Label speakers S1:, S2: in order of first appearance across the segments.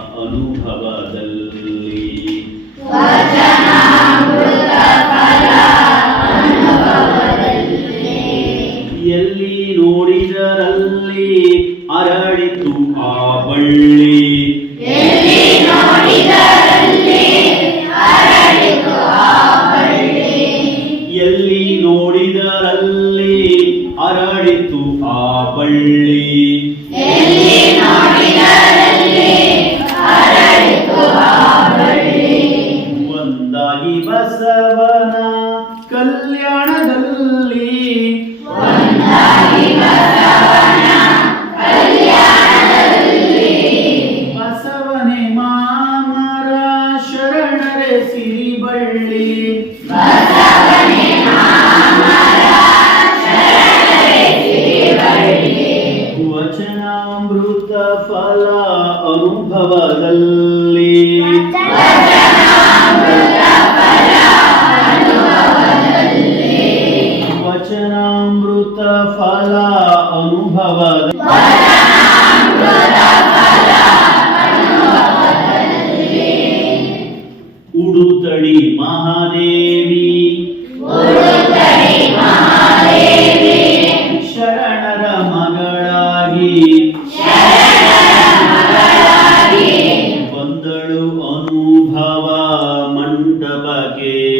S1: ಅನುಭವದಲ್ಲಿ. ಎಲ್ಲಿ ನೋಡಿದರಲ್ಲಿ ಅರಳಿತು ಆ ಬಳ್ಳಿ. ಎಲ್ಲಿ ನೋಡಿದರಲ್ಲಿ ಅರಳಿತು ಆ ಬಳ್ಳಿ. ಕಲ್ಯಾಣದಲ್ಲಿ ಉಡುತಡಿ ಮಹಾದೇವಿ. ಶರಣರ ಮಗಳಾಗಿ. ಬಂದಳು ಅನುಭವ ಮಂಟಪಕ್ಕೆ.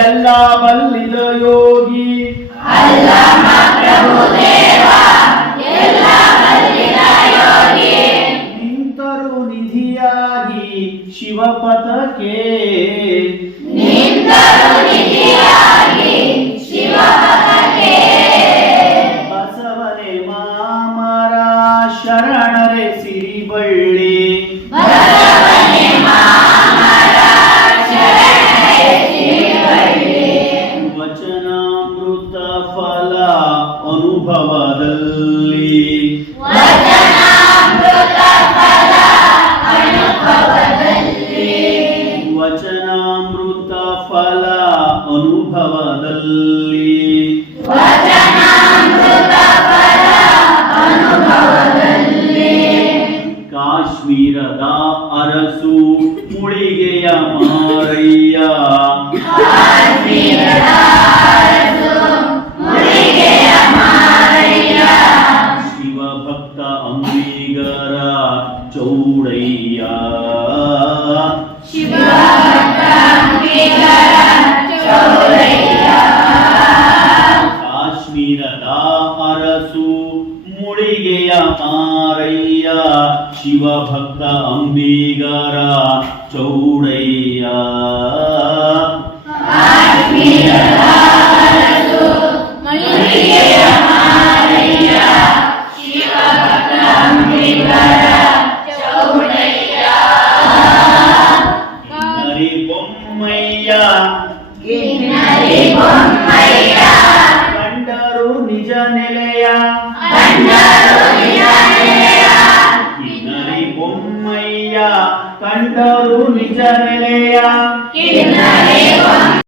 S1: जल्ला बल्लिल योगी अल्लामा प्रभु देवा जल्ला बल्लिल योगी निंतरु निधियागी शिवपतके निंतरु निधियागी शिवपतके बसवने मामरा शरणरे सिरी बळ्ळी ಅನುಭವದಲ್ಲಿ. ವಚನಾಮೃತ ಫಲ ಅನುಭವದಲ್ಲಿ. ಕಾಶ್ಮೀರದ ಅರಸು ಮುಳಿಗೆಯ ಮಾರಯ್ಯ. ಶಿವಭಕ್ತ ಅಂಬಿಗರ ಚೌಡಯ್ಯ. ಕಾಶ್ಮೀರದ ಅರಸು ಮುಳಿಗೆಯ ಮಾರಯ್ಯ. ಶಿವಭಕ್ತ ಅಂಬಿಗರ ಚೌಡಯ್ಯ. బొమ్మయ్యా. గిన్నెరి బొమ్మయ్యా. బండరు నిజ నిలయ. బండరు నిజ నిలయ. గిన్నెరి బొమ్మయ్యా కండరు నిజ నిలయ. గిన్నెరి